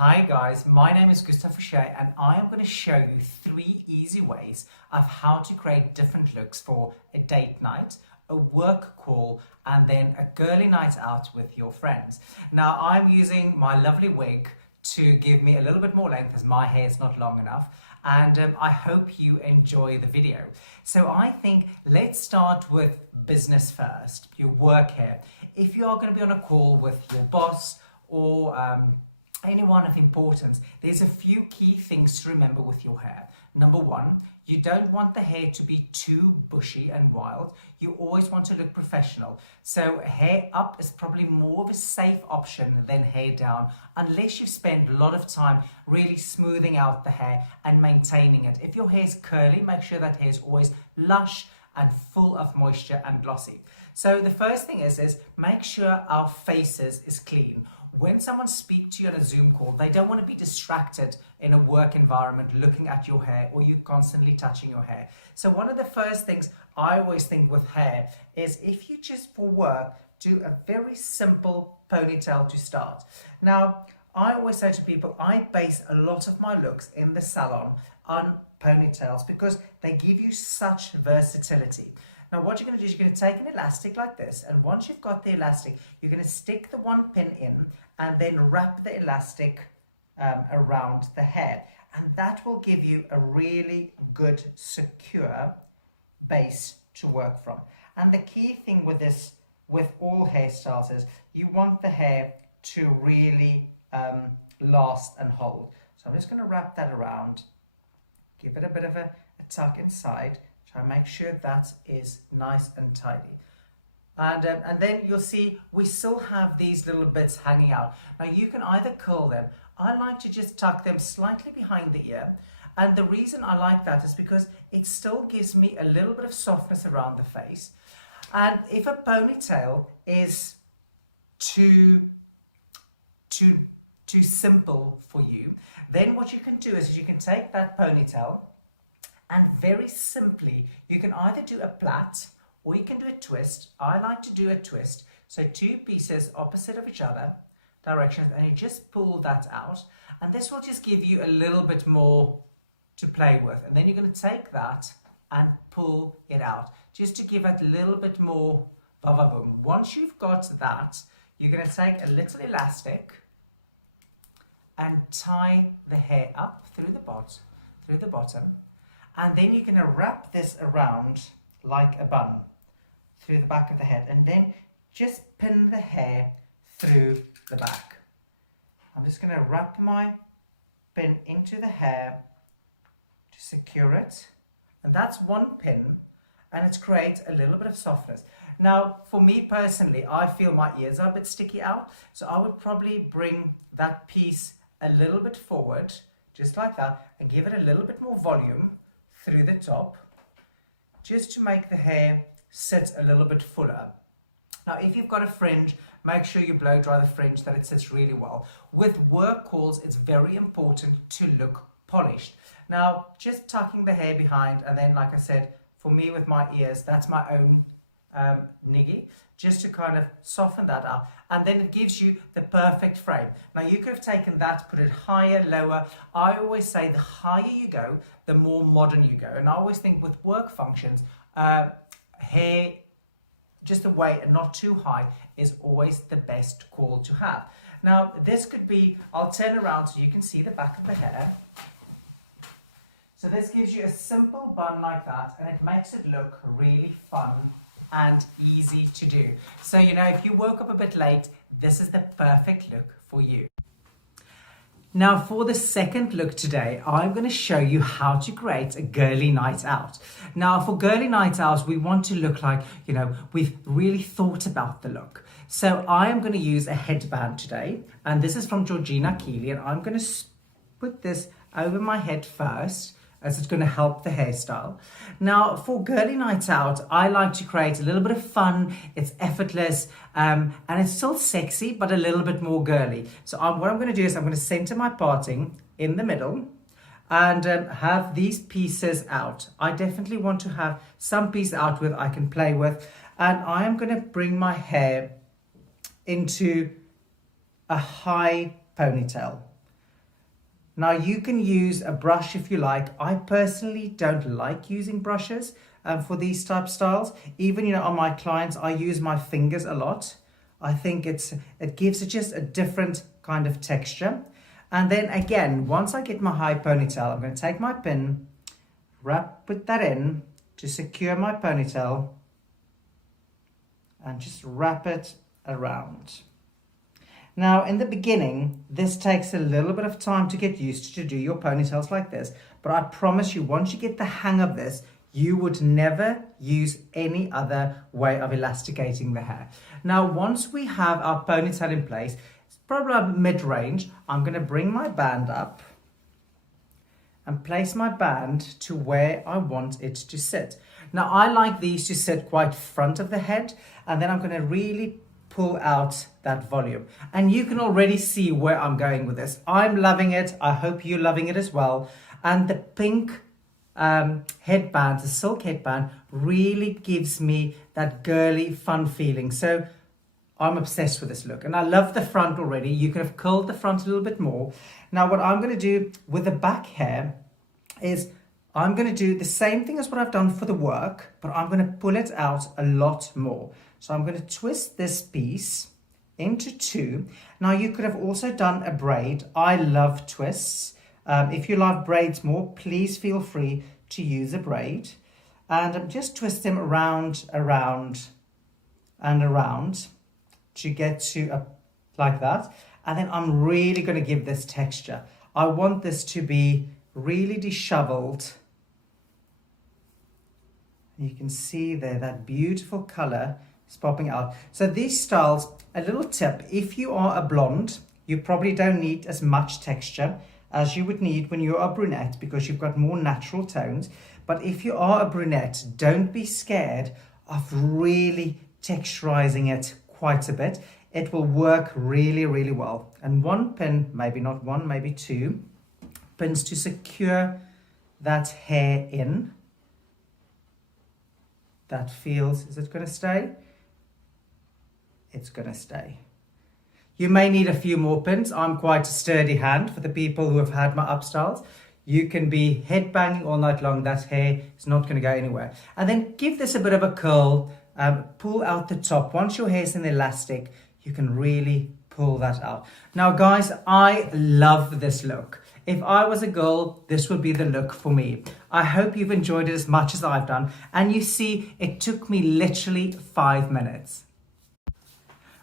Hi guys, my name is Gustav Fouche and I am going to show you 3 easy ways of how to create different looks for a date night, a work call and then a girly night out with your friends. Now I'm using my lovely wig to give me a little bit more length as my hair is not long enough, and I hope you enjoy the video. So I think let's start with business first, your work hair. If you are going to be on a call with your boss or anyone of importance, there's a few key things to remember with your hair. Number one, you don't want the hair to be too bushy and wild. You always want to look professional. So hair up is probably more of a safe option than hair down, unless you spend a lot of time really smoothing out the hair and maintaining it. If your hair is curly, make sure that hair is always lush and full of moisture and glossy. So the first thing is make sure our faces is clean. When someone speaks to you on a Zoom call, they don't want to be distracted in a work environment looking at your hair or you constantly touching your hair. So one of the first things I always think with hair is if you just for work do a very simple ponytail to start. Now, I always say to people, I base a lot of my looks in the salon on ponytails because they give you such versatility. Now what you're going to do is you're going to take an elastic like this, and once you've got the elastic, you're going to stick the one pin in and then wrap the elastic around the hair, and that will give you a really good secure base to work from. And the key thing with this, with all hairstyles, is you want the hair to really last and hold. So I'm just going to wrap that around, give it a bit of a tuck inside. Try and make sure that is nice and tidy. And then you'll see we still have these little bits hanging out. Now you can either curl them. I like to just tuck them slightly behind the ear. And the reason I like that is because it still gives me a little bit of softness around the face. And if a ponytail is too simple for you, then what you can do is you can take that ponytail and very simply, you can either do a plait or you can do a twist. I like to do a twist. So 2 pieces opposite of each other, directions, and you just pull that out. And this will just give you a little bit more to play with. And then you're going to take that and pull it out, just to give it a little bit more boom. Once you've got that, you're going to take a little elastic and tie the hair up through the bottom. And then you're going to wrap this around like a bun through the back of the head, and then just pin the hair through the back. I'm just going to wrap my pin into the hair to secure it, and that's one pin, and it creates a little bit of softness. Now for me personally, I feel my ears are a bit sticky out, so I would probably bring that piece a little bit forward just like that and give it a little bit more volume through the top, just to make the hair sit a little bit fuller. Now if you've got a fringe, make sure you blow dry the fringe that it sits really well. With work calls, it's very important to look polished. Now just tucking the hair behind, and then like I said, for me with my ears, that's my own niggy, just to kind of soften that up, and then it gives you the perfect frame. Now you could have taken that, put it higher, lower. I always say the higher you go, the more modern you go, and I always think with work functions, hair just away and not too high is always the best call to have. Now this could be, I'll turn around so you can see the back of the hair. So this gives you a simple bun like that, and it makes it look really fun and easy to do. So you know, if you woke up a bit late, this is the perfect look for you. Now for the second look today, I'm going to show you how to create a girly night out. Now for girly night outs, we want to look like, you know, we've really thought about the look. So I am going to use a headband today, and this is from Georgina Keeley, and I'm going to put this over my head first, as it's going to help the hairstyle. Now for girly night out, I like to create a little bit of fun. It's effortless and it's still sexy, but a little bit more girly. So what I'm going to do is I'm going to center my parting in the middle and have these pieces out. I definitely want to have some piece out with I can play with, and I am going to bring my hair into a high ponytail. Now you can use a brush if you like. I personally don't like using brushes for these type styles. Even, you know, on my clients, I use my fingers a lot. I think it gives it just a different kind of texture. And then again, once I get my high ponytail, I'm going to take my pin, put that in to secure my ponytail, and just wrap it around. Now, in the beginning, this takes a little bit of time to get used to do your ponytails like this, but I promise you, once you get the hang of this, you would never use any other way of elasticating the hair. Now, once we have our ponytail in place, it's probably mid-range, I'm going to bring my band up and place my band to where I want it to sit. Now, I like these to sit quite front of the head, and then I'm going to really pull out that volume. And you can already see where I'm going with this. I'm loving it. I hope you're loving it as well. And the pink headband, the silk headband, really gives me that girly, fun feeling. So I'm obsessed with this look. And I love the front already. You could have curled the front a little bit more. Now, what I'm going to do with the back hair is I'm going to do the same thing as what I've done for the work, but I'm going to pull it out a lot more. So I'm going to twist this piece into two. Now, you could have also done a braid. I love twists. If you love braids more, please feel free to use a braid. And just twist them around, around, and around to get to like that. And then I'm really going to give this texture. I want this to be really disheveled. You can see there that beautiful color is popping out. So these styles, a little tip, if you are a blonde, you probably don't need as much texture as you would need when you're a brunette because you've got more natural tones. But if you are a brunette, don't be scared of really texturizing it quite a bit. It will work really, really well. And one pin, maybe not one, maybe two pins to secure that hair in. That feels, is it going to stay? It's going to stay. You may need a few more pins. I'm quite a sturdy hand for the people who have had my up styles. You can be head banging all night long. That hair is not going to go anywhere. And then give this a bit of a curl. Pull out the top. Once your hair's in elastic, you can really pull that out. Now, guys, I love this look. If I was a girl, this would be the look for me. I hope you've enjoyed it as much as I've done. And you see, it took me literally 5 minutes.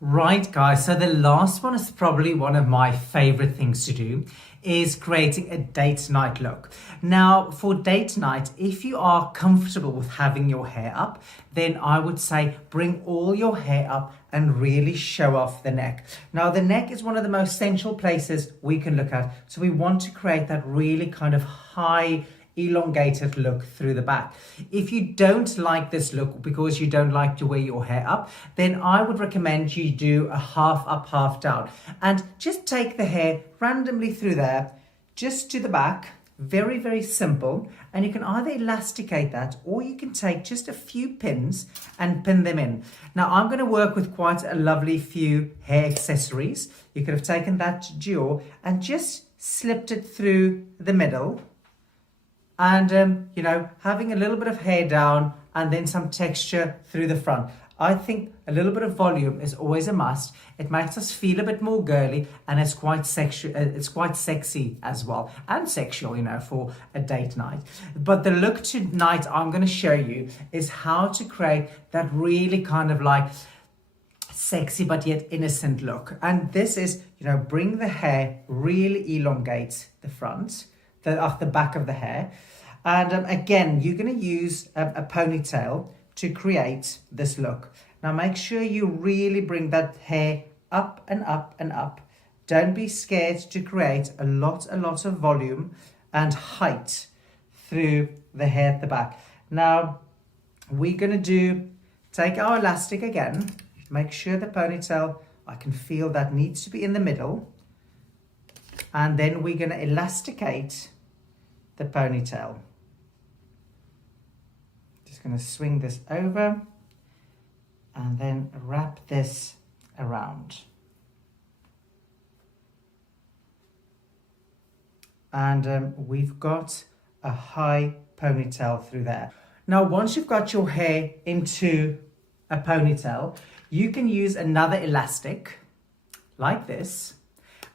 Right, guys, so the last one is probably one of my favorite things to do, is creating a date night look. Now, for date night, if you are comfortable with having your hair up, then I would say bring all your hair up and really show off the neck. Now, the neck is one of the most central places we can look at. So we want to create that really kind of high, elongated look through the back. If you don't like this look because you don't like to wear your hair up, then I would recommend you do a half up, half down, and just take the hair randomly through there, just to the back. Very, very simple. And you can either elasticate that or you can take just a few pins and pin them in. Now, I'm going to work with quite a lovely few hair accessories. You could have taken that duo and just slipped it through the middle. And, you know, having a little bit of hair down and then some texture through the front. I think a little bit of volume is always a must. It makes us feel a bit more girly and it's quite sexual. It's quite sexy as well, and sexual, you know, for a date night. But the look tonight I'm going to show you is how to create that really kind of like sexy but yet innocent look. And this is, you know, bring the hair, really elongate the front, the back of the hair. And again, you're going to use a ponytail to create this look. Now make sure you really bring that hair up and up and up. Don't be scared to create a lot of volume and height through the hair at the back. Now we're going to take our elastic again, make sure the ponytail, I can feel that needs to be in the middle. And then we're going to elasticate the ponytail. Just going to swing this over and then wrap this around. And we've got a high ponytail through there. Now, once you've got your hair into a ponytail, you can use another elastic like this.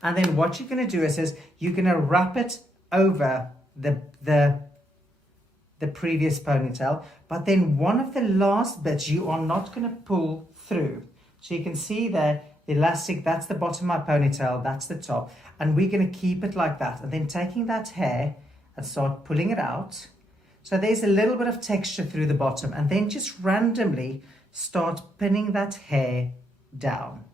And then what you're going to do is you're going to wrap it over the previous ponytail, but then one of the last bits you are not going to pull through. So you can see there, the elastic, that's the bottom of my ponytail, that's the top. And we're going to keep it like that. And then taking that hair and start pulling it out. So there's a little bit of texture through the bottom, and then just randomly start pinning that hair down.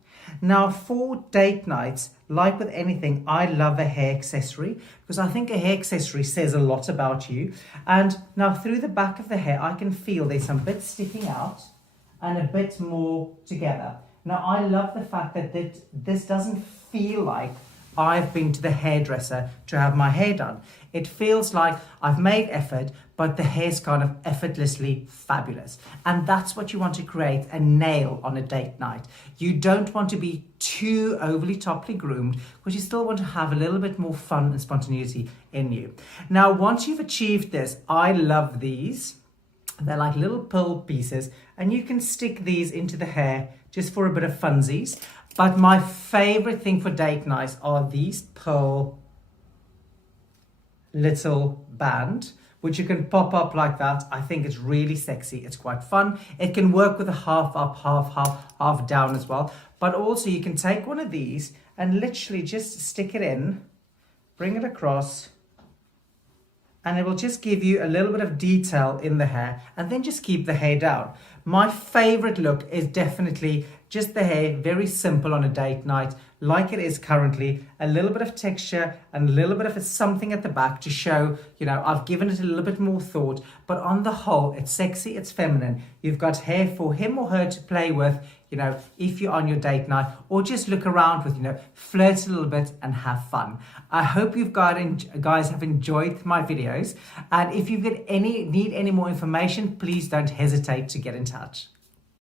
Now for date nights, like with anything, I love a hair accessory because I think a hair accessory says a lot about you. And now through the back of the hair, I can feel there's some bits sticking out and a bit more together. Now I love the fact that this doesn't feel like I've been to the hairdresser to have my hair done. It feels like I've made effort, but the hair's kind of effortlessly fabulous. And that's what you want to create and nail on a date night. You don't want to be too overly toply groomed, because you still want to have a little bit more fun and spontaneity in you. Now, once you've achieved this, I love these. They're like little pearl pieces, and you can stick these into the hair just for a bit of funsies. But my favorite thing for date nights are these pearl little band, which you can pop up like that. I think it's really sexy. It's quite fun. It can work with a half up, half down as well. But also you can take one of these and literally just stick it in, bring it across, and it will just give you a little bit of detail in the hair, and then just keep the hair down. My favorite look is definitely just the hair, very simple on a date night, like it is currently, a little bit of texture and a little bit of something at the back to show, you know, I've given it a little bit more thought, but on the whole, it's sexy, it's feminine. You've got hair for him or her to play with, you know, if you're on your date night, or just look around with, you know, flirt a little bit and have fun. I hope you guys have enjoyed my videos. And if you need any more information, please don't hesitate to get in touch.